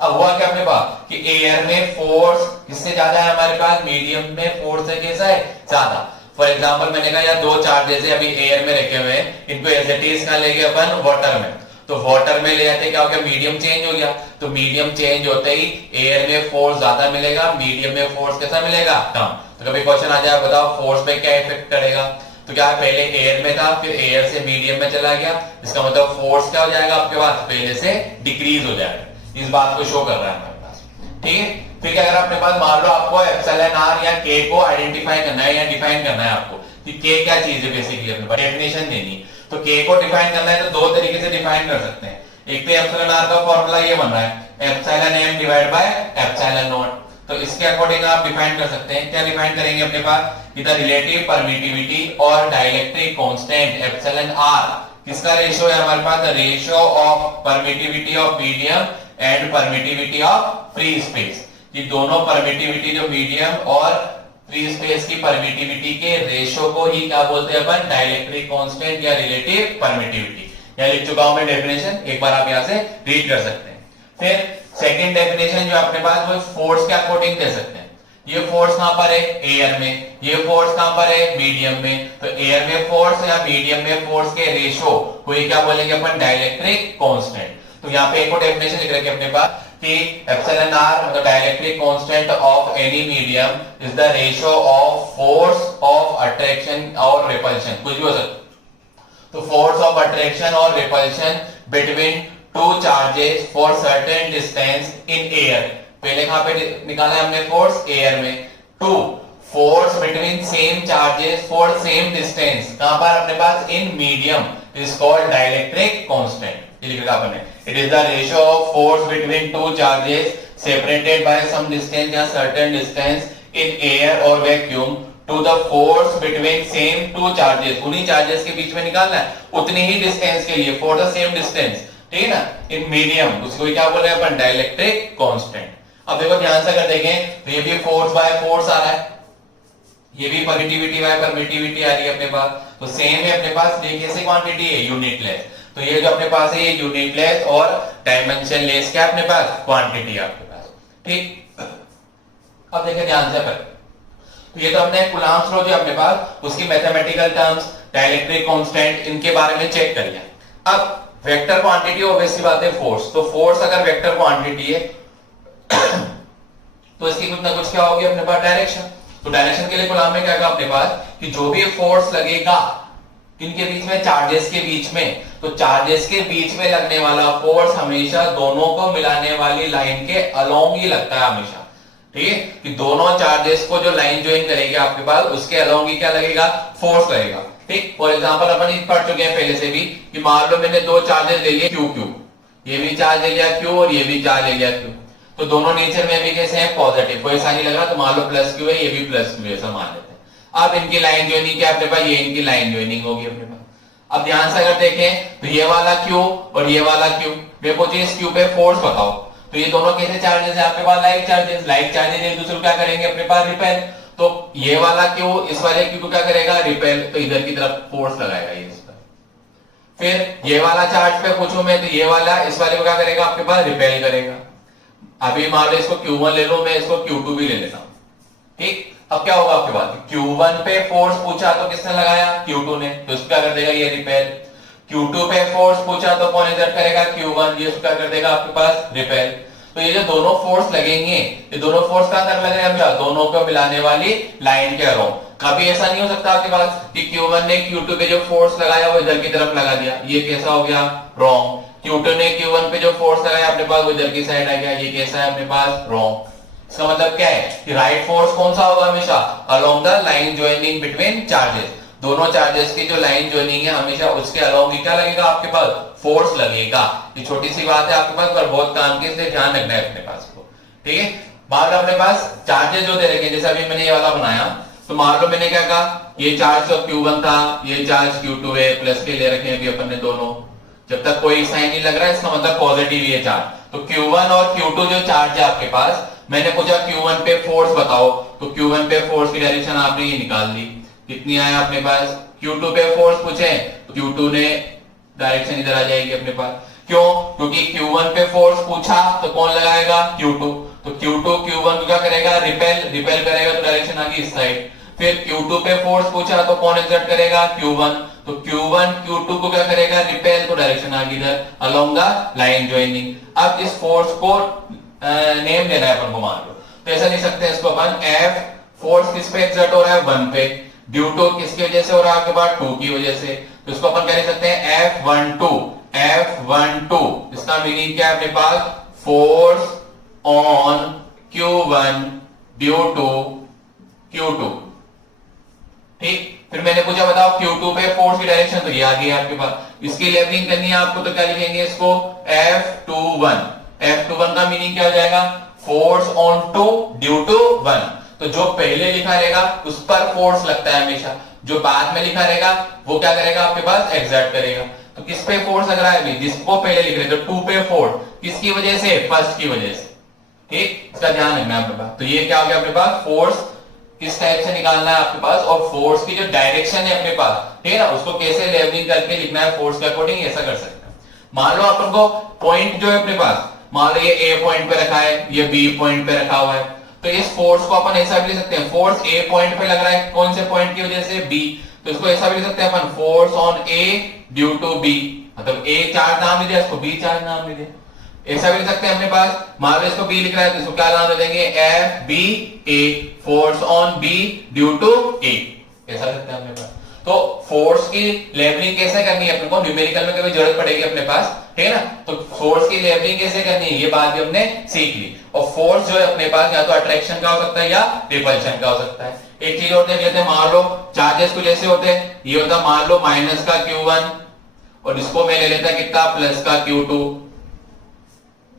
अब हुआ क्या अपने पास कि एयर में फोर्स किससे ज्यादा है हमारे पास, मीडियम में फोर्स है कैसा है, ज्यादा। फॉर एग्जांपल मैंने कहा यार दो चार्जेस है अभी एयर में रखे हुए हैं, इनको एज इट इज कहां ले गए अपन, वाटर में, तो वाटर में ले जाते क्या हो गया, मीडियम चेंज हो गया, तो मीडियम चेंज होते ही एयर में फोर्स ज्यादा मिलेगा, मीडियम में फोर्स कैसा मिलेगा, कम। तो कभी क्वेश्चन आ जाए बताओ फोर्स पे क्या इफेक्ट करेगा, तो क्या पहले एयर में था फिर एयर से मीडियम में चला गया, इसका मतलब फोर्स क्या हो जाएगा आपके पास, पहले से डिक्रीज हो जाएगा। इस बात को शो कर रहा है हमारे पास। ठीक है, फिर क्या अगर अपने पास मान लो आपको एप्सिलॉन आर या के को आइडेंटिफाई करना है या डिफाइन करना है आपको कि के क्या चीज है, बेसिकली अपने पास डेफिनेशन देनी है, तो के को डिफाइन करना है तो दो तरीके से डिफाइन कर सकते हैं। एक तो एप्सिलॉन आर का फॉर्मूला ये बन रहा है epsilon M divide by epsilon nought, तो इसके अकॉर्डिंग आप डिफाइन कर सकते हैं। क्या डिफाइन करेंगे अपने पास, द रिलेटिव परमिटिविटी और डाइलेक्ट्रिक कांस्टेंट एप्सिलॉन आर किसका रेशियो है हमारे पास, the ratio of permittivity of medium and permittivity of free space. ये दोनों परमिटिविटी जो मीडियम और फ्री स्पेस की परमिटिविटी के रेशियो को ही क्या बोलते हैं अपन, डाइलेक्ट्रिक कांस्टेंट या रिलेटिव परमिटिविटी। यहां लिख चुका हूं मैं डेफिनेशन, एक बार आप यहां से रीड कर सकते हैं। फिर सेकंड डेफिनेशन जो अपने पास वो फोर्स के अकॉर्डिंग दे सकते हैं। ये फोर्स कहां पर है, एयर में, ये फोर्स कहां पर है, मीडियम में, तो एयर में फोर्स या मीडियम में फोर्स के रेशियो को ही क्या बोलेंगे अपन, डाइलेक्ट्रिक कांस्टेंट। तो यहाँ पे एक और डेफिनेशन लिख रखी है अपने पास कि epsilon R the dielectric constant of any medium is the ratio of force of attraction और रिपल्शन, कुछ भी हो सकता। तो फोर्स ऑफ अट्रैक्शन और repulsion between two charges for certain distance in air, पहले कहां पे निकाला है हमने फोर्स, एयर में। To force between same charges for same distance कहां पर अपने पास, in medium, is called dielectric constant. ये लिखा आपने, it is the ratio of force between two charges separated by some distance या सर्टेन डिस्टेंस इन एयर और vacuum to the force between same two charges, उन्हीं charges के बीच में निकालना है उतनी ही डिस्टेंस के लिए, फॉर द सेम डिस्टेंस, ठीक है ना, इन मीडियम, उसको क्या बोल रहे हैं अपन, डाइलेक्ट्रिक कांस्टेंट। अब देखो ध्यान से अगर देखें तो ये भी फोर्स बाय फोर्स आ रहा है, ये भी परमिटिविटी बाय परमिटिविटी आ रही है अपने पास, तो सेम है अपने पास, ये कैसे क्वांटिटी है, यूनिटलेस, तो ये जो अपने पास है ये यूनिटलेस और डायमेंशनलेस क्या अपने पास, क्वांटिटी आपके पास। ठीक, अब देखिए ध्यान से अपन, तो ये तो हमने कूलम्ब लॉ जो अपने पास उसकी मैथमेटिकल टर्म्स, डाइलेक्ट्रिक कांस्टेंट, इनके बारे में चेक कर लिया। अब वेक्टर क्वांटिटी ऑब्वियसली बात है फोर्स, तो फोर्स अगर वेक्टर क्वांटिटी है तो इसकी कुछ ना कुछ क्या होगी अपने पास, डायरेक्शन। तो डायरेक्शन के लिए कॉलम में क्या कहा अपने पास कि जो भी फोर्स लगेगा किनके बीच में, चार्जेस के बीच में, तो चार्जेस के बीच में लगने वाला फोर्स हमेशा दोनों को मिलाने वाली लाइन के अलोंग ही लगता है हमेशा। ठीक है, कि दोनों चार्जेस को जो लाइन ज्वाइन करेगी आपके पास उसके अलोंग ही क्या लगेगा, फोर्स लगेगा। ठीक, फॉर एग्जांपल अपन पढ़ चुके हैं पहले से भी कि मान लो मैंने दो चार्जेस ले लिए क्यू क्यू, ये भी चार्ज ले लिया क्यू और ये भी चार्ज ले लिया क्यू, तो दोनों नेचर में भी कैसे हैं, पॉजिटिव, कोई ऐसा नहीं लग रहा, तो मान लो प्लस क्यू है, ये भी प्लस क्यू है, ऐसा मान लेते हैं। अब इनकी लाइन ज्वाइनिंग क्या अपने पास, ये इनकी लाइन ज्वाइनिंग होगी अपने पास। अब ध्यान से अगर देखें तो ये वाला क्यू और ये वाला क्यू, मैं पूछे इस क्यू पे फोर्स बताओ, तो ये दोनों कैसे चार्जेस है आपके पास? लाइक चार्जेस एक दूसरे को क्या करेंगे अपने पास? रिपेल। तो ये वाला क्यू इस वाले क्यू को क्या करेगा? रिपेल। तो इधर की तरफ फोर्स लगाएगा ये इस पर। फिर ये वाला चार्ज पे पूछूं मैं, तो ये वाला इस वाले को क्या करेगा आपके पास? रिपेल करेगा। अभी मान लो इसको Q1 ले लो, मैं इसको Q2 भी ले लेता हूं, ठीक। अब क्या होगा आपके पास? Q1 पे फोर्स पूछा तो किसने लगाया? Q2 ने, तो उसको क्या कर देगा? ये रिपेल। Q2 पे फोर्स पूछा तो कौन एक्सर्ट करेगा? Q1, ये उसको क्या कर देगा आपके पास? रिपेल। तो ये जो दोनों फोर्स लगेंगे, ये दोनों फोर्स का अंदर लग रहे हैं, दोनों को मिलाने वाली लाइन के अराउंड। कभी ऐसा नहीं हो सकता आपके पास कि Q1 ने Q2 पे जो फोर्स लगाया वो इधर की तरफ लगा दिया, ये कैसा हो गया? रॉन्ग। Q2 ने Q1 पे जो फोर्स लगाया अपने पास वो इधर की साइड आ गया, ये कैसा है अपने पास? रॉन्ग। इसका मतलब क्या है कि राइट फोर्स कौन सा होगा? हमेशा along the line joining between charges. दोनों चार्जेस की जो लाइन ज्वाइनिंग है हमेशा उसके अलोंग ही क्या लगेगा आपके पास? फोर्स लगेगा। ये छोटी सी बात है आपके पास, पर बहुत काम की, इसलिए ध्यान रखना है अपने पास को, ठीक है। मान लो अपने पास चार्जेस जो दे रखे, जैसे अभी मैंने ये वाला बनाया, तो मान लो मैंने क्या कहा, ये चार्ज तो Q1 था, ये चार्ज Q2 है, प्लस के ले रखे हैं अभी अपन ने दोनों। जब तक कोई साइन नहीं लग रहा है इसका मतलब पॉजिटिव ही है चार्ज। तो Q1 और Q2 जो चार्ज है आपके पास, मैंने पूछा Q1 पे फोर्स बताओ, तो Q1 पे फोर्स की डायरेक्शन आपने ये निकाल ली, कितनी आया अपने पास? Q2 पे फोर्स पूछे तो Q2 ने डायरेक्शन इधर आ जाएगी अपने पास। क्यों? क्योंकि Q1 पे फोर्स पूछा तो कौन लगाएगा? Q2। तो Q2 Q1 को क्या करेगा? रिपेल करेगा, तो डायरेक्शन आ गई इस साइड। फिर Q2 पे फोर्स पूछा तो कौन एक्सर्ट करेगा? Q1। तो Q1 Q2 को क्या करेगा? रिपेल, तो डायरेक्शन आ गई इधर अलोंग द लाइन ज्वाइनिंग। अब इस फोर्स को नेम देना है अपन को, मान लो, तो ऐसा लिख सकते हैं इसको अपन, F फोर्स किस पे एक्सर्ट हो रहा है? 1 पे, ड्यू टू किसकी वजह से हो रहा है आपके पास? 2 की वजह से। तो इसको अपन क्या लिख सकते हैं? F12। इसका मीनिंग क्या है अपने पास? Force on Q1 due to Q2, ठीक। फिर मैंने पूछा बताओ Q2 पे फोर्स की डायरेक्शन, तो ये आ गई आपके पास। इसकी लेवलिंग करनी है आपको, तो क्या लिखेंगे इसको? F21 का मीनिंग क्या हो जाएगा? Force on 2 due to 1। तो जो पहले लिखा रहेगा उस पर फोर्स लगता है हमेशा, जो बाद में लिखा रहेगा वो क्या करेगा आपके पास? एक्सर्ट करेगा। तो किस पे फोर्स लग रहा है अभी? जिसको पहले लिख रहे थे, तो 2 पे फोर्स, किसकी वजह से? फर्स्ट की वजह से, ठीक। इसका ध्यान रखना है आपके पास। तो ये क्या हो गया अपने पास? फोर्स किस टाइप से निकालना है आपके पास, और फोर्स की जो डायरेक्शन है अपने पास, ठीक है ना, उसको कैसे लेवलिंग करके लिखना है फोर्स के अकॉर्डिंग, ऐसा कर सकते हैं। मान लो अपन को पॉइंट जो है अपने पास, मान लो ये A पॉइंट पे रखा है, ये B पॉइंट पे रखा हुआ है, तो इस फोर्स को अपन ऐसा भी लिख सकते हैं, फोर्स A पॉइंट पे लग रहा है, कौन से पॉइंट की वजह से? B। तो इसको ऐसा भी लिख सकते हैं अपन, force on A due to B, मतलब A चार्ज नाम लिया, इसको B चार्ज नाम लिया। ऐसा भी लिख सकते हैं अपने पास, मान लो इसको B लिख रहा है तो इसको क्या नाम दे देंगे? FBA, force on B due to A, ऐसा लिख सकते हैं अपने पास। तो फोर्स की लेवलिंग कैसे करनी है अपने को, न्यूमेरिकल में कभी जरूरत पड़ेगी अपने पास, ठीक है ना। तो फोर्स की लेवलिंग कैसे करनी है ये बात भी हमने सीख ली। और फोर्स जो है अपने पास या तो अट्रैक्शन का हो सकता है या रिपल्शन का हो सकता है। एक चीज और देख लेते हैं, मान लो चार्जेस कुछ ऐसे होते हैं, ये होता है मान लो माइनस का Q1 और इसको मैं ले लेता कितना? प्लस का Q2,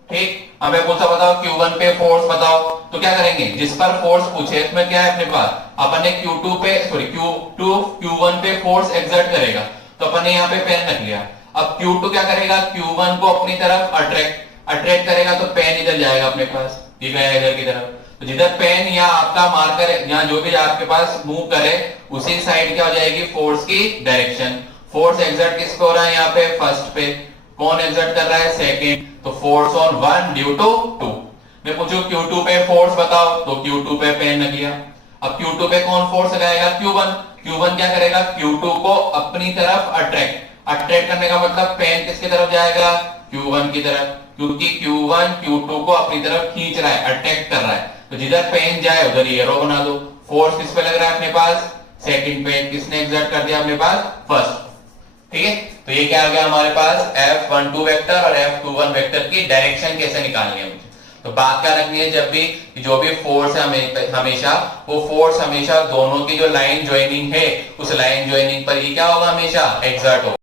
ठीक। हमें पूछा बताओ Q1 पे फोर्स बताओ, तो क्या करेंगे? जिस पर फोर्स पूछे इसमें क्या है अपने पास, अपन ने Q1 पे फोर्स एक्सर्ट करेगा, तो अपन ने यहाँ पे पेन रख लिया। अब Q2 क्या करेगा? Q1 को अपनी तरफ अट्रैक्ट करेगा, तो पेन इधर जाएगा अपने पास, ये गया इधर की तरफ। तो जिधर पेन या आपका मार्कर यहाँ जो भी आपके पास मूव करे उसी साइड क्या हो जाएगी? फोर्स की डायरेक्शन। फोर्स एक्सर्ट किस पे हो रहा है? यहाँ पे फर्स्ट पे। कौन एक्सर्ट कर रहा है? सेकंड। तो फोर्स ऑन 1 ड्यू टू 2। मैं पूछूं Q2 पे फोर्स बताओ, तो Q2 पे पेन लग गया। अब Q2 पे कौन फोर्स लगाएगा? Q1 क्या करेगा? Q2 को अपनी तरफ अट्रैक्ट करने का मतलब पेन किसकी तरफ जाएगा? Q1 की तरफ, क्योंकि Q1 Q2 को अपनी तरफ खींच रहा है, अट्रैक्ट कर रहा है। तो जिधर पेन जाए उधर एरो बना दो। फोर्स किस पे लग रहा है अपने पास? सेकंड पे। किसने एक्सर्ट कर दिया अपने पास? फर्स्ट, ठीक है। तो ये क्या आ गया हमारे पास? F12 वेक्टर और F21 वेक्टर की डायरेक्शन कैसे निकालनी है मुझे। तो बात क्या रखनी है, जब भी जो भी फोर्स है हमेशा वो फोर्स हमेशा दोनों की जो लाइन ज्वाइनिंग है उस लाइन ज्वाइनिंग पर ही क्या होगा? हमेशा एक्सर्ट होगा।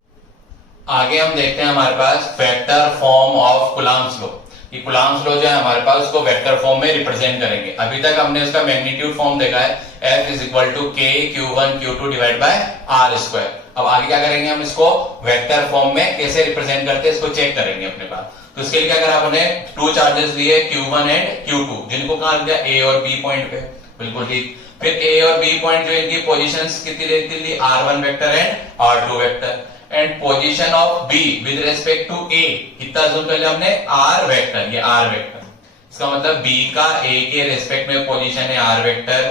आगे हम देखते हैं हमारे पास vector form of Coulomb's law. ये कूलम्ब्स लॉ जो है हमारे पास उसको वेक्टर फॉर्म में रिप्रेजेंट करेंगे। अभी तक हमने उसका मैग्नीट्यूड फॉर्म देखा है, F = K Q1 Q2 / R²। अब आगे क्या करेंगे, हम इसको वेक्टर फॉर्म में कैसे रिप्रेजेंट करते हैं इसको चेक करेंगे अपने पास। तो इसके लिए क्या करा आपने, टू चार्जेस दिए Q1 एंड Q2, जिनको कहा दिया A और B पॉइंट पे, बिल्कुल ठीक। फिर A और B पॉइंट जो इनकी पोजीशंस कितनी रहती थी, R1 vector and R2 vector, and position of B with respect to A कितना जूम कर लिया हमने, R वेक्टर, ये R वेक्टर। इसका मतलब B का A के रेस्पेक्ट में पोजीशन है R वेक्टर,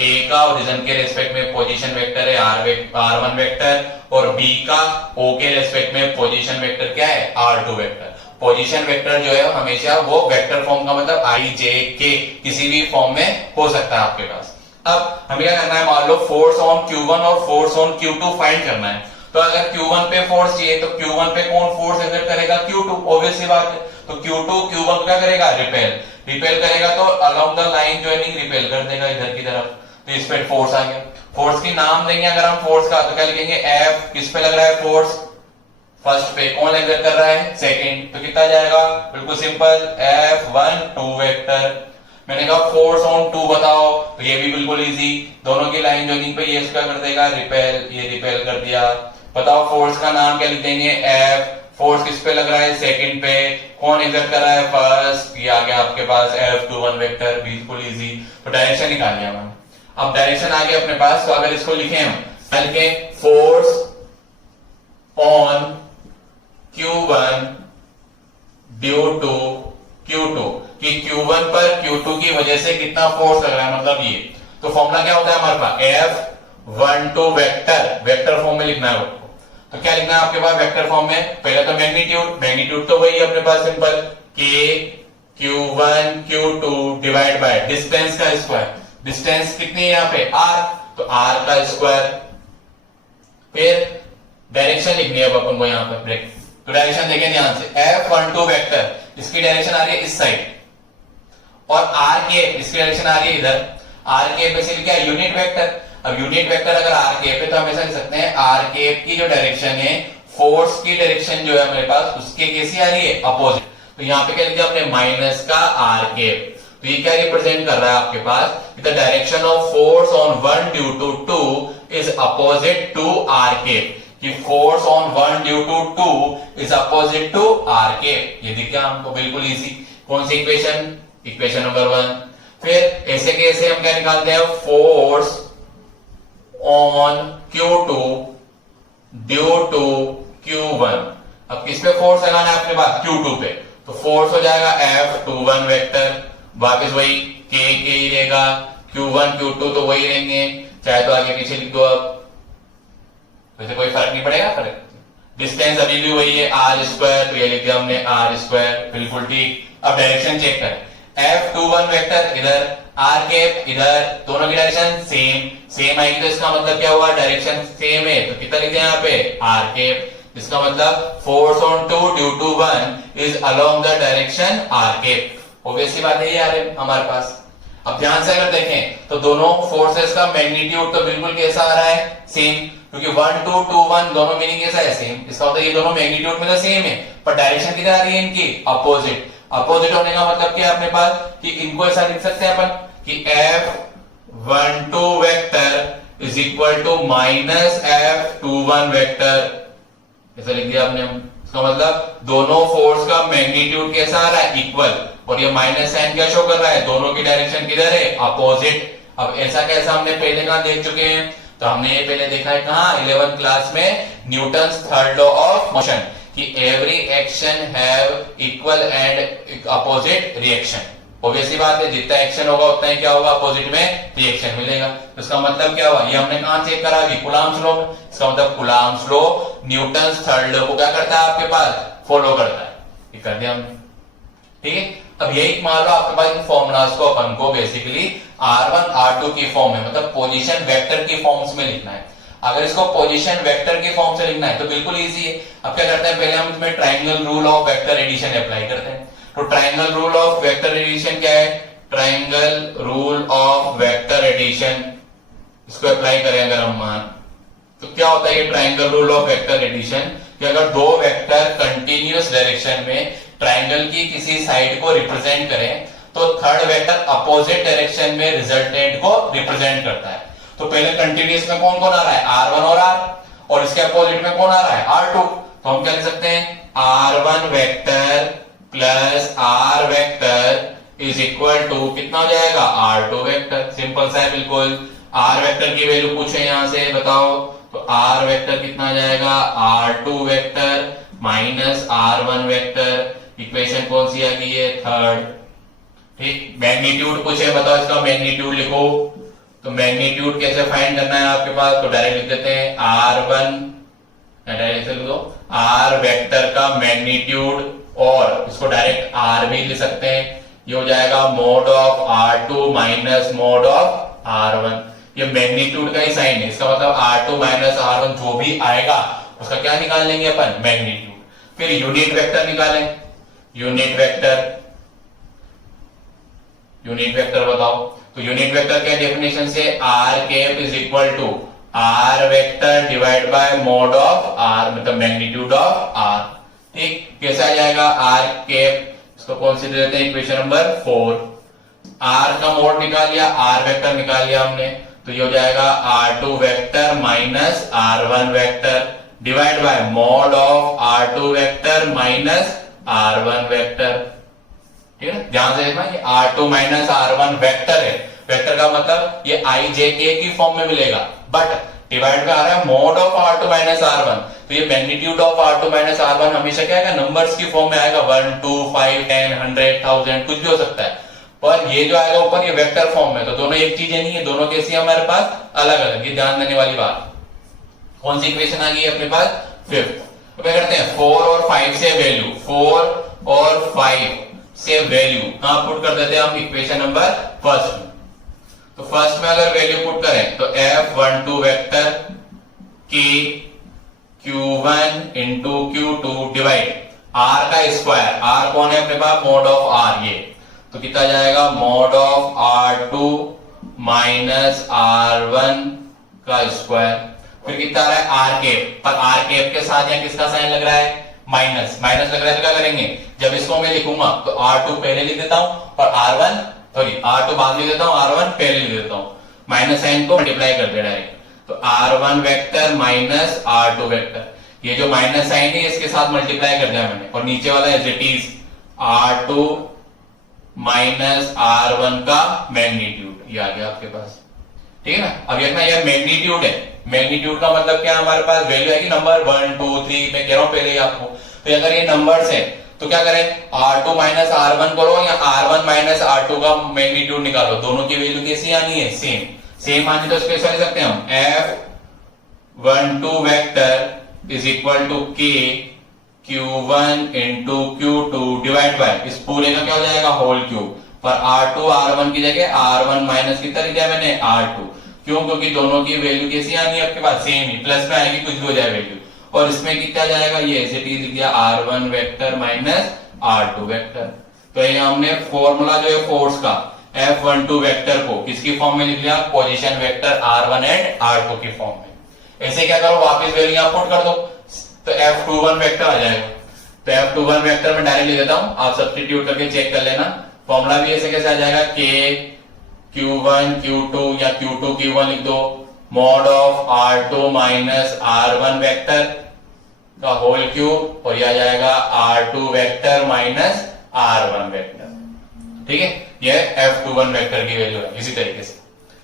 A का ओरिजिन के रेस्पेक्ट में पोजीशन वेक्टर है R1 वेक्टर, और B का O के रेस्पेक्ट में पोजीशन वेक्टर क्या है, R2 वेक्टर। पोजीशन वेक्टर जो है हमेशा वो वेक्टर फॉर्म का मतलब I, J, K किसी भी फॉर्म में हो सकता है आपके पास। अब हमें क्या करना है, मान लो फोर्स ऑन Q1 और फोर्स ऑन Q2 फाइंड करना है। तो अगर Q1 पे फोर्स चाहिए तो Q1 पे कौन फोर्स एक्सर्ट करेगा, Q2, ऑब्वियस सी बात है। तो Q2 Q1 को क्या करेगा, रिपेल करेगा, तो along the line joining repel कर देगा इधर की तरफ, तो इस पे फोर्स आ गया। फोर्स की नाम देंगे अगर हम फोर्स का, तो क्या लिखेंगे, F किस पे लग रहा है फोर्स, फर्स्ट पे, कौन एक्सर्ट कर रहा है, सेकंड, तो कितना जाएगा, बिल्कुल सिंपल, F1 2 वेक्टर। मैंने कहा फोर्स ऑन 2 बताओ, तो ये भी बिल्कुल इजी, दोनों की लाइन ज्वाइनिंग पे ये इसका कर देगा रिपेल, ये रिपेल कर दिया। बताओ फोर्स का नाम क्या लिख देंगे, F, फोर्स किस पे लग रहा है, सेकंड पे, कौन एक्सर्ट कर रहा है, फर्स्ट, ये आ गया आपके पास F21 वेक्टर, बिल्कुल इजी। तो डायरेक्शन निकाल लिया हमने। अब डायरेक्शन आ गया अपने पास, तो अगर इसको लिखें हम, लिखें force on Q1 due to Q2, कि Q1 पर Q2 की वजह से कितना फोर्स लग रहा है, मतलब ये। तो फॉर्मूला क्या होता है हमारे पास, F12 वेक्टर फॉर्म में लिखना है आपको। तो क्या लिखना है आपके पास वेक्टर फॉर्म में, पहले तो मैग्नीट्यूड तो वही है अपने पास simple, K Q1 Q2 divide by distance का स्क्वायर, डिस्टेंस कितनी है यहाँ पे R, तो R का स्क्वायर। फिर डायरेक्शन लिखनी है अब अपन को यहाँ पर ब्रेक, तो डायरेक्शन देखें ध्यान से, F12 वेक्टर, इसकी डायरेक्शन आ रही है इस साइड, और R के इसकी डायरेक्शन आ रही है इधर। R के बेसिकली क्या है, यूनिट वेक्टर। अब यूनिट वेक्टर अगर R के पे, तो हमेशा लिख सकते हैं R के की जो डायरेक्शन है, फोर्स की डायरेक्शन जो है हमारे पास, उसके कैसी आ रही है, अपोजिट। तो यहाँ पे क्या लिखा आपने, माइनस का R के, तो ये क्या रिप्रेजेंट कर रहा है आपके पास, the direction of force on 1 due to 2 is opposite to R के, कि force on 1 due to 2 is opposite to R के। ये दिख गया हमको, बिल्कुल इजी। कौन सी इक्वेशन, इक्वेशन नंबर 1। फिर ऐसे कैसे हम क्या निकालते हैं, force on Q2 due to Q1। अब किस पे फोर्स लगाना है अपने पास, Q2 पे, तो फोर्स हो जाएगा F21 वेक्टर, वापस वही K ही रहेगा, Q1 Q2 तो वही रहेंगे, चाहे तो आगे पीछे लिख दो। अब वैसे कोई फर्क नहीं पड़ेगा, फर्क डिस्टेंस अभी भी वही है R स्क्वायर, तो ये लिख दिया हमने R स्क्वायर, बिल्कुल ठीक। अब डायरेक्शन चेक करें, F21 वेक्टर इधर, R कैप इधर, दोनों की डायरेक्शन सेम आएगी, तो इसका मतलब क्या हुआ, डायरेक्शन सेम है, तो कितना लिखते हैं यहाँ पे, R कैप। इसका मतलब force on 2 due to 1 is along the direction R cap. Obviously बात है, ये आ रहे हमारे पास। अब ध्यान से अगर देखें तो दोनों फोर्सेस का मैग्नीट्यूड तो बिल्कुल कैसा आ रहा है, सेम, क्योंकि 1 2 2 1 दोनों मीनिंग कैसा है, सेम। इसका मतलब ये दोनों मैग्नीट्यूड में तो सेम है, पर डायरेक्शन किधर आ रही है इनकी, अपोजिट। अपोजिट होने का मतलब क्या है अपने पास, कि इनको ऐसा लिख सकते हैं अपन कि F12 vector is equal to minus F21 vector, ऐसा लिख दिया आपने। इसका मतलब दोनों फोर्स का मैग्नीट्यूड कैसा आ रहा है, इक्वल, और ये माइनस साइन क्या शो कर रहा है, दोनों की डायरेक्शन किधर है, अपोजिट। अब ऐसा कैसा हमने पहले कहां देख चुके हैं, तो हमने ये पहले देखा है कहां, 11th क्लास में, Newton's third law of motion, कि every action have equal and opposite reaction. Obviously बात है, जितना एक्शन होगा उतना ही क्या होगा, अपोजिट में रिएक्शन मिलेगा। तो इसका मतलब क्या हुआ, ये हमने कहां चेक करा, कूलॉम्स लॉ। इसका मतलब Coulomb's law Newton's third law को क्या करता है आपके पास, फॉलो करता है। ये कर दिया हमने, ठीक है। अब यही मान लो आपके पास इन फॉर्मूलाज को अपन को बेसिकली R1 R2 की फॉर्म में, मतलब पोजीशन वेक्टर की फॉर्म्स में लिखना है। अगर इसको पोजीशन वेक्टर की फॉर्म से लिखना है तो बिल्कुल इजी है। अब क्या करते हैं, पहले हम इसमें triangle rule of vector addition apply करते हैं। तो triangle rule of vector addition क्या है, triangle rule of vector addition, इसको अप्लाई करें अगर हम मान, तो क्या होता है ये triangle rule of vector addition, कि अगर दो वेक्टर कंटिन्यूअस डायरेक्शन में ट्राइंगल की किसी साइड को रिप्रेजेंट करें, तो थर्ड वेक्टर अपोजिट डायरेक्शन में रिजल्टेंट को रिप्रेजेंट करता है। तो पहले कंटिन्यूअस में कौन कौन आ रहा है, R1 और R, और इसके अपोजिट में कौन आ रहा है, R2। तो हम क्या लिख सकते हैं, R1 vector plus R vector is equal to कितना हो जाएगा, R2 वेक्टर। सिंपल सा है बिल्कुल। R वेक्टर की वैल्यू पूछे यहां से, बताओ तो R वेक्टर कितना आ जाएगा, R2 vector minus R1 vector. Equation कौन सी आ गई है, थर्ड। ठीक, मैग्नीट्यूड पूछे, बताओ इसका मैग्नीट्यूड लिखो। तो मैग्नीट्यूड कैसे फाइंड करना है आपके पास, तो डायरेक्ट लिख देते हैं R1, डायरेक्ट लिख दो R वेक्टर का मैग्नीट्यूड, और इसको डायरेक्ट R भी लिख सकते हैं। ये हो जाएगा mode of R2 minus mode of R1। ये मैग्नीट्यूड का ही साइन है, इसका मतलब R2 माइनस R1 जो भी आएगा उसका क्या निकाल लेंगे अपन, मैग्नीट्यूड। फिर यूनिट वेक्टर निकालें, यूनिट वेक्टर बताओ। तो यूनिट वेक्टर के डेफिनेशन से R cap is equal to R vector divide by mod of R, मतलब मैग्नीट्यूड ऑफ R। ठीक, कैसा आ जाएगा, R कैप, इसको कौन सी दे देते हैं, इक्वेशन नंबर 4। R का मोड निकाल लिया, R वेक्टर निकाल लिया हमने, तो ये हो जाएगा R2 vector minus R1 vector divide by mod of R2 vector minus R1 vector. ठीक है, ध्यान से देखना, ये R2 माइनस R1 वेक्टर है। वेक्टर का मतलब ये IJK की फॉर्म में मिलेगा, बट डिवाइड में आ रहा है mode of R2 minus R1। तो ये magnitude of R2 minus R1 हमेशा क्या आएगा, नंबर्स की फॉर्म में आएगा, 1 2 5 10 100 1000 कुछ भी हो सकता है। पर ये जो आएगा ऊपर ये वेक्टर फॉर्म में, तो दोनों एक चीज नहीं है, दोनों कैसी है हमारे पास, अलग अलग। ये ध्यान देने वाली बात। कौन सी इक्वेशन आ गई है अपने पास, 5th। तो क्या करते हैं, 4 और 5 से वैल्यू, 4 और 5 से वैल्यू कहां पुट कर देते हैं हम, इक्वेशन नंबर फर्स्ट में। तो फर्स्ट में अगर वैल्यू पुट करें तो F12 vector K Q1 into Q2 divide R का स्क्वायर, R कौन है अपने पास, मोड ऑफ R, ये तो कितना जाएगा, mode of R2 minus R1 का स्क्वायर। फिर कितना आ रहा है, R कैप, पर R कैप के साथ यहाँ किसका साइन लग रहा है, माइनस। माइनस लग रहा है तो क्या करेंगे, जब इसको मैं लिखूंगा तो R2 पहले लिख देता हूं और R2 बाद लिख देता हूं, R1 पहले लिख देता हूं। माइनस साइन को मल्टीप्लाई कर दे डायरेक्ट, तो R1 vector minus R2 vector, ये जो माइनस साइन है इसके साथ मल्टीप्लाई कर दिया मैंने, और नीचे वाला as it is R2 minus R1 का मैग्नीट्यूड, ये आ गया आपके पास। ठीक है ना, अब देखना ये मैग्नीट्यूड है, मैग्नीट्यूड का मतलब क्या, हमारे पास वैल्यू है कि नंबर 1 2 3, मैं कह रहा हूं पहले ही आपको। तो अगर ये नंबर्स है तो क्या करें, R2 माइनस R1 करो या R1 माइनस R2 का मैग्नीट्यूड निकालो, दोनों की वैल्यू कैसी आनी है, सेम आनी। तो इसको ऐसा लिख सकते हैं हम, F12 vector is equal to K Q1 into Q2 divide by, इस पूरे का क्या हो जाएगा, होल क्यूब। पर R2 R1 की जगह R1 माइनस कितना लिखा है मैंने, R2। क्यों, क्योंकि दोनों की वैल्यू कैसी आनी है आपके पास, सेम ही, प्लस में आएगी कुछ भी हो जाए वैल्यू। और इसमें कितना जाएगा, ये ऐसे लिख दिया R1 vector minus R2 vector. तो ये हमने फॉर्मूला जो है फोर्स का, F12 वेक्टर को किसकी फॉर्म में लिख लिया, position vector R1 and R2 की फॉर्म में। ऐसे क्या करो, वापस वैल्यू यहां पुट कर दो, तो F21 वेक्टर आ जाएगा। तो F21 वेक्टर में डायरेक्ट लिख देता हूं, आप सब्स्टिट्यूट करके चेक कर लेना। फॉर्मूला भी ऐसे कैसे आ जाएगा, K Q1 Q2 या Q2 Q1 लिख दो, mode of R2 minus R1 vector का होल क्यूब, और यह आ जाएगा R2 vector minus R1 vector. ठीक है, यह F21 वेक्टर की वैल्यू है इसी तरीके से।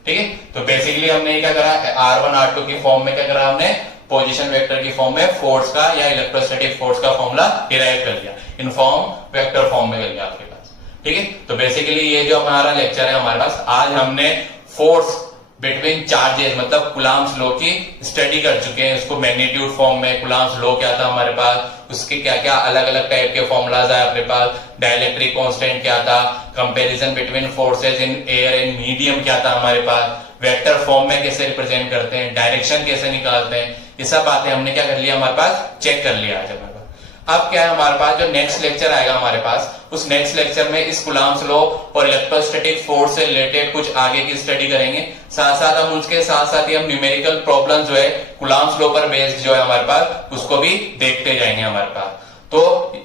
ठीक है, तो बेसिकली हमने क्या करा, R1 R2 की फॉर्म में क्या करा हमने, पोजीशन वेक्टर की फॉर्म में फोर्स का या इलेक्ट्रोस्टैटिक फोर्स का फॉर्मूला डिराइव कर लिया, इन फॉर्म वेक्टर फॉर्म में कर लिया आपके पास। ठीक है, तो बेसिकली ये जो हमारा लेक्चर है हमारे पास, आज हमने फोर्स बिटवीन चार्जेस मतलब कुलाम्स लॉ की स्टडी कर चुके हैं। उसको मैग्नीट्यूड फॉर्म में कुलाम्स लॉ क्या था हमारे पास, उसके क्या क्या अलग अलग टाइप के फॉर्मूलाज है अपने पास, डाइलेक्ट्रिक कांस्टेंट क्या था, comparison between forces in air and medium क्या था हमारे पास, वेक्टर फॉर्म में कैसे रिप्रेजेंट करते हैं, डायरेक्शन कैसे निकालते हैं, ये सब बातें हमने क्या कर लिया, हमारे पास चेक कर लिया आज हमारे पास। अब क्या है हमारे पास, जो नेक्स्ट लेक्चर आएगा हमारे पास, उस नेक्स्ट लेक्चर में इस कुलाम्स लॉ और इलेक्ट्रोस्टैटिक फोर्स से रिलेटेड कुछ आगे की स्टडी करेंगे। साथ साथ हम उसके साथ साथ ही हम न्यूमेरिकल प्रॉब्लम जो है कुलाम्स लॉ पर बेस्ड जो है हमारे पास, उसको भी देखते जाएंगे हमारे पास। तो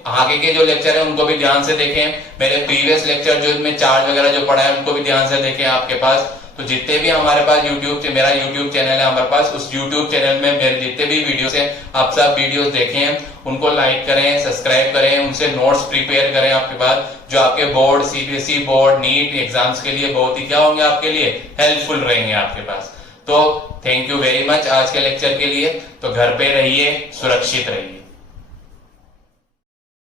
आगे के जो लेक्चर है उनको भी ध्यान से देखें, मेरे प्रीवियस लेक्चर जो में चार्ज वगैरह जो पढ़ा है उनको भी ध्यान से देखें आपके पास। तो जितने भी हमारे पास मेरा यूट्यूब चैनल है हमारे पास, उस यूट्यूब चैनल में मेरे जितने भी वीडियोस हैं आप सब वीडियोस देखें, उनको लाइक करें, सब्सक्राइब करें, उनसे नोट्स प्रिपेयर करें आपके पास, जो आपके board, CBSE board, NEET exams के लिए बहुत ही क्या होंगे, आपके लिए हेल्पफुल रहेंगे आपके पास। तो थैंक यू वेरी मच आज के लेक्चर के लिए। तो घर पे रहिए, सुरक्षित रहिए।